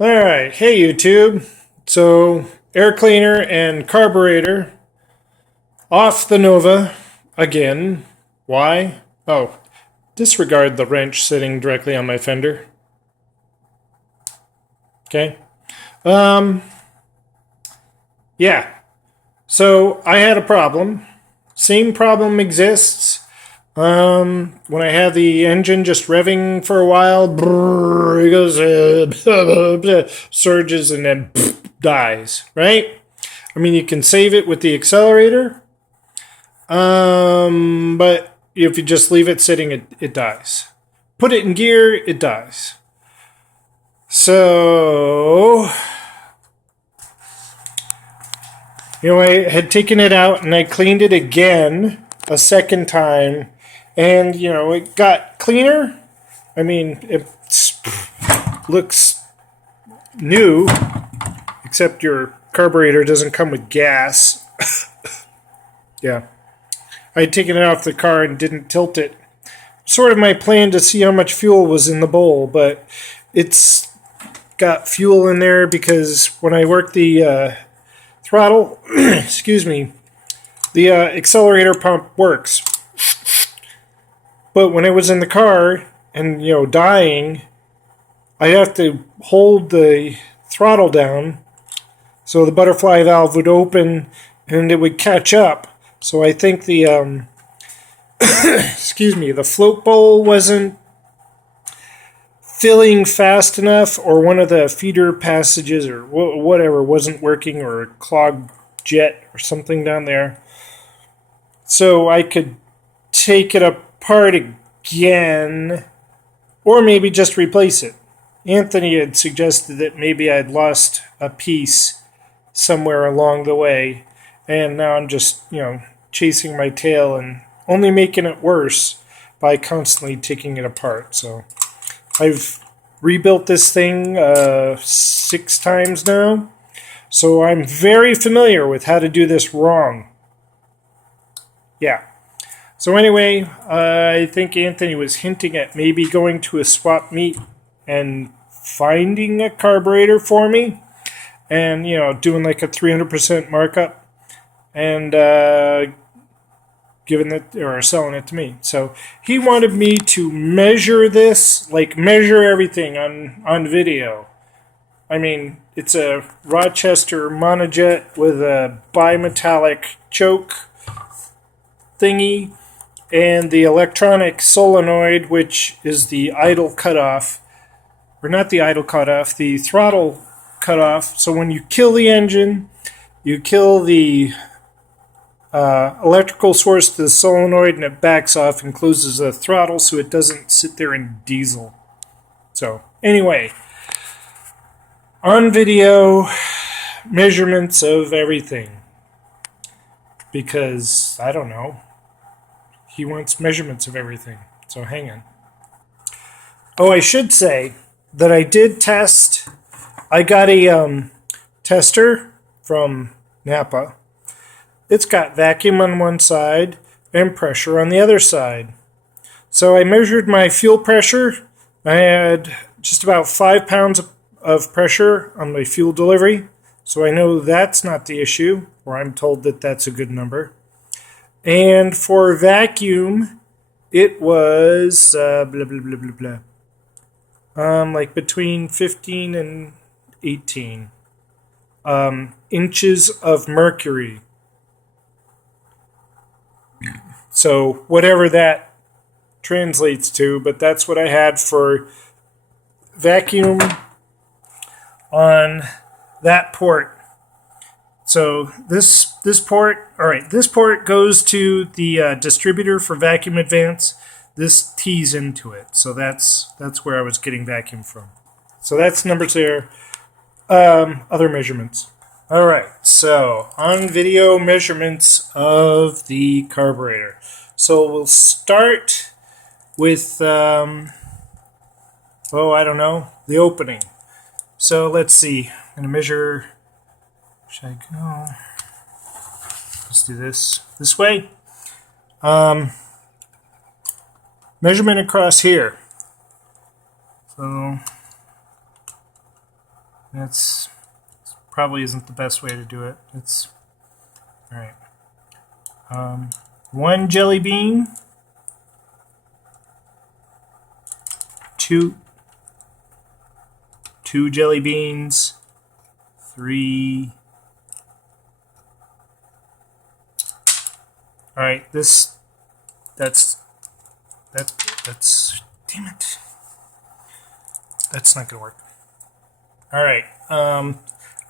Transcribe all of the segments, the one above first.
All right, hey YouTube. So air cleaner and carburetor off the Nova again. Why? Oh, disregard the wrench sitting directly on my fender. Okay. Um. Yeah. So I had a problem. Same problem exists. When I have the engine just revving for a while, brrr, it goes, surges and then dies, right? I mean, you can save it with the accelerator, but if you just leave it sitting, it dies. Put it in gear, it dies. So, I had taken it out and I cleaned it again a second time, and it got cleaner. I mean, it looks new, except your carburetor doesn't come with gas. Yeah. I had taken it off the car and didn't tilt it. Sort of my plan to see how much fuel was in the bowl, but it's got fuel in there because when I work the throttle, excuse me, the accelerator pump works. But when I was in the car and, dying, I have to hold the throttle down so the butterfly valve would open and it would catch up. So I think the excuse me, the float bowl wasn't filling fast enough, or one of the feeder passages or whatever wasn't working, or a clogged jet or something down there. So I could take it apart again, or maybe just replace it. Anthony had suggested that maybe I'd lost a piece somewhere along the way, and now I'm just, chasing my tail and only making it worse by constantly taking it apart. So I've rebuilt this thing 6 times now, so I'm very familiar with how to do this wrong. Yeah. So anyway, I think Anthony was hinting at maybe going to a swap meet and finding a carburetor for me, and doing like a 300% markup and giving it or selling it to me. So he wanted me to measure this, like measure everything on video. I mean, it's a Rochester monojet with a bimetallic choke thingy and the electronic solenoid, which is the idle cutoff, or not the idle cutoff, the throttle cutoff. So when you kill the engine, you kill the electrical source to the solenoid, and it backs off and closes the throttle so it doesn't sit there in diesel. So anyway, on video, measurements of everything, because I don't know, he wants measurements of everything. So hang on. Oh, I should say that I did test. I got a tester from Napa. It's got vacuum on one side and pressure on the other side. So I measured my fuel pressure. I had just about 5 pounds of pressure on my fuel delivery. So I know that's not the issue, or I'm told that that's a good number. And for vacuum, it was blah, blah, blah, blah, blah. Like between 15 and 18 inches of mercury. So whatever that translates to, but that's what I had for vacuum on that port. So this port, all right, this port goes to the distributor for vacuum advance. This tees into it, so that's where I was getting vacuum from. So that's numbers there. Other measurements. All right, so on video measurements of the carburetor. So we'll start with, I don't know, the opening. So let's see. I'm going to measure. Should I go? Let's do this way. Measurement across here. So That's probably isn't the best way to do it. It's all right. 1 jelly bean, 2 jelly beans, 3. All right, that's damn it. That's not gonna work. All right.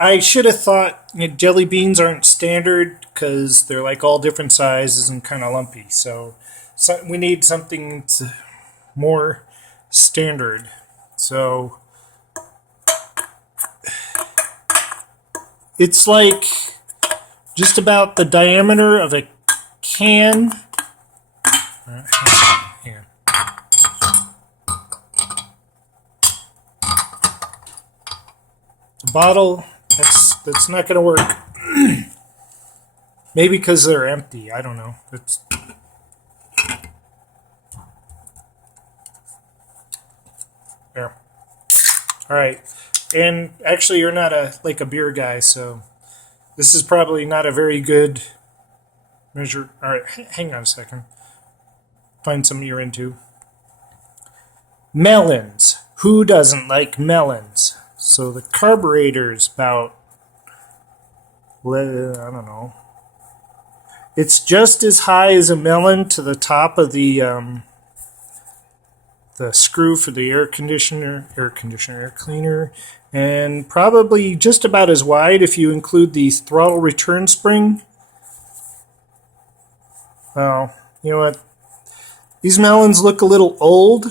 I should have thought jelly beans aren't standard because they're like all different sizes and kind of lumpy. So we need something more standard. So it's like just about the diameter of a can. Here. The bottle, that's not going to work. Maybe because they're empty. I don't know. There. All right. And actually, you're not a beer guy, so this is probably not a very good measure. All right, hang on a second. Find something you're into. Melons. Who doesn't like melons? So the carburetor's about, I don't know. It's just as high as a melon to the top of the screw for the air cleaner, and probably just about as wide if you include the throttle return spring. Well, you know what? These melons look a little old.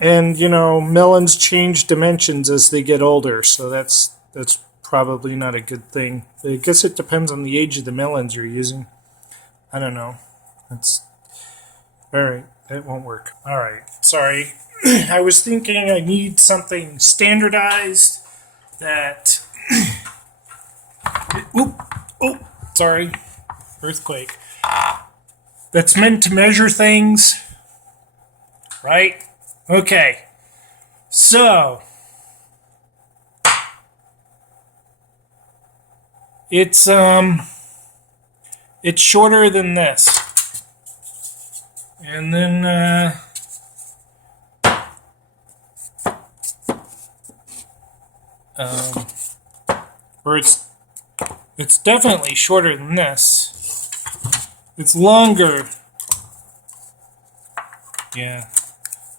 And, melons change dimensions as they get older, so that's probably not a good thing. I guess it depends on the age of the melons you're using. I don't know. All right, that won't work. All right, sorry. I was thinking I need something standardized that... sorry. Earthquake. That's meant to measure things, right? Okay, so it's shorter than this, and then or it's definitely shorter than this. It's longer. Yeah.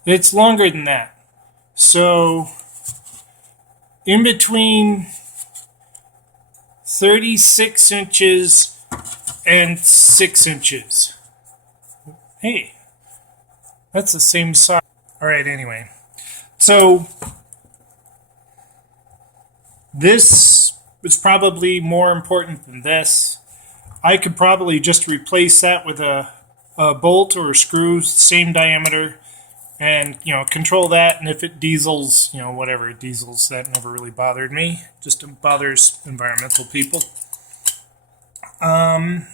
It's longer than that. So, in between 36 inches and 6 inches. Hey, that's the same size. All right, anyway. So, this is probably more important than this. I could probably just replace that with a bolt or a screw, same diameter, and control that. And if it diesels, whatever it diesels, that never really bothered me. Just bothers environmental people. I'm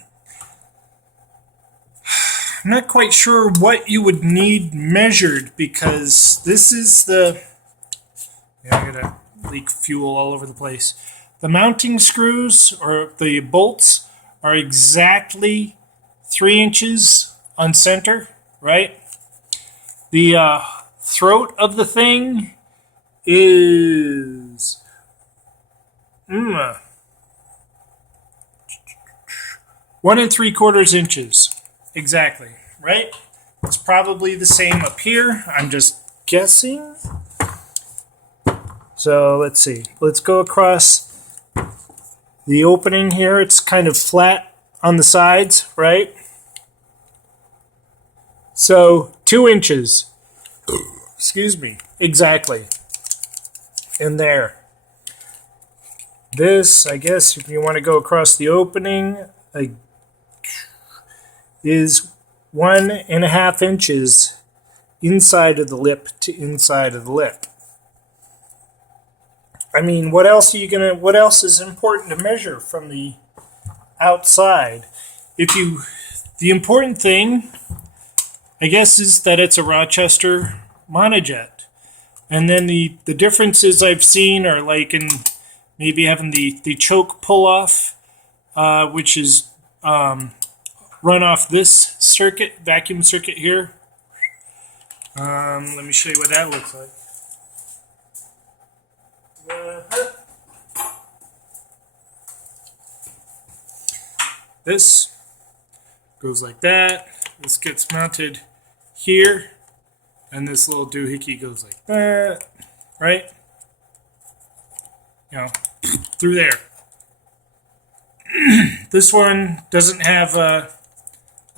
not quite sure what you would need measured, because this is I gotta leak fuel all over the place. The mounting screws or the bolts are exactly 3 inches on center, right? The throat of the thing is 1 3/4 inches. Exactly, right? It's probably the same up here. I'm just guessing. So let's see. Let's go across the opening here. It's kind of flat on the sides, right? So 2 inches. Excuse me. Exactly. In there. This, I guess, if you want to go across the opening, is 1.5 inches inside of the lip to inside of the lip. I mean, what else is important to measure from the outside? The important thing, I guess, is that it's a Rochester monojet. And then the differences I've seen are like in maybe having the choke pull off, which is run off this circuit, vacuum circuit here. Let me show you what that looks like. This goes like that. This gets mounted here, and this little doohickey goes like that, right? You know, through there. This one doesn't have a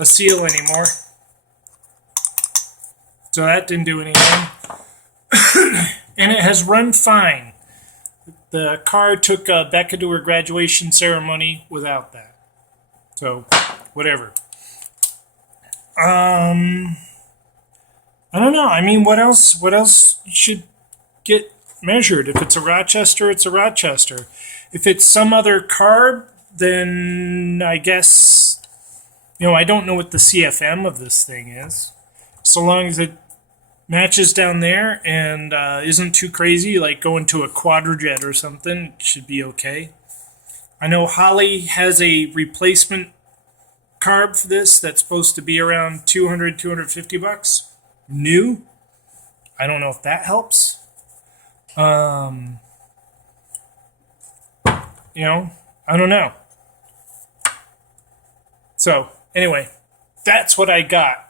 seal anymore, so that didn't do anything. And it has run fine. The car took Becca to her graduation ceremony without that. So, whatever. I don't know. I mean, what else should get measured? If it's a Rochester, it's a Rochester. If it's some other carb, then I guess, I don't know what the CFM of this thing is. So long as it matches down there and isn't too crazy, like going to a quadrajet or something, it should be okay. I know Holly has a replacement carb for this that's supposed to be around $250 new. I don't know if that helps. I don't know. So anyway, that's what I got.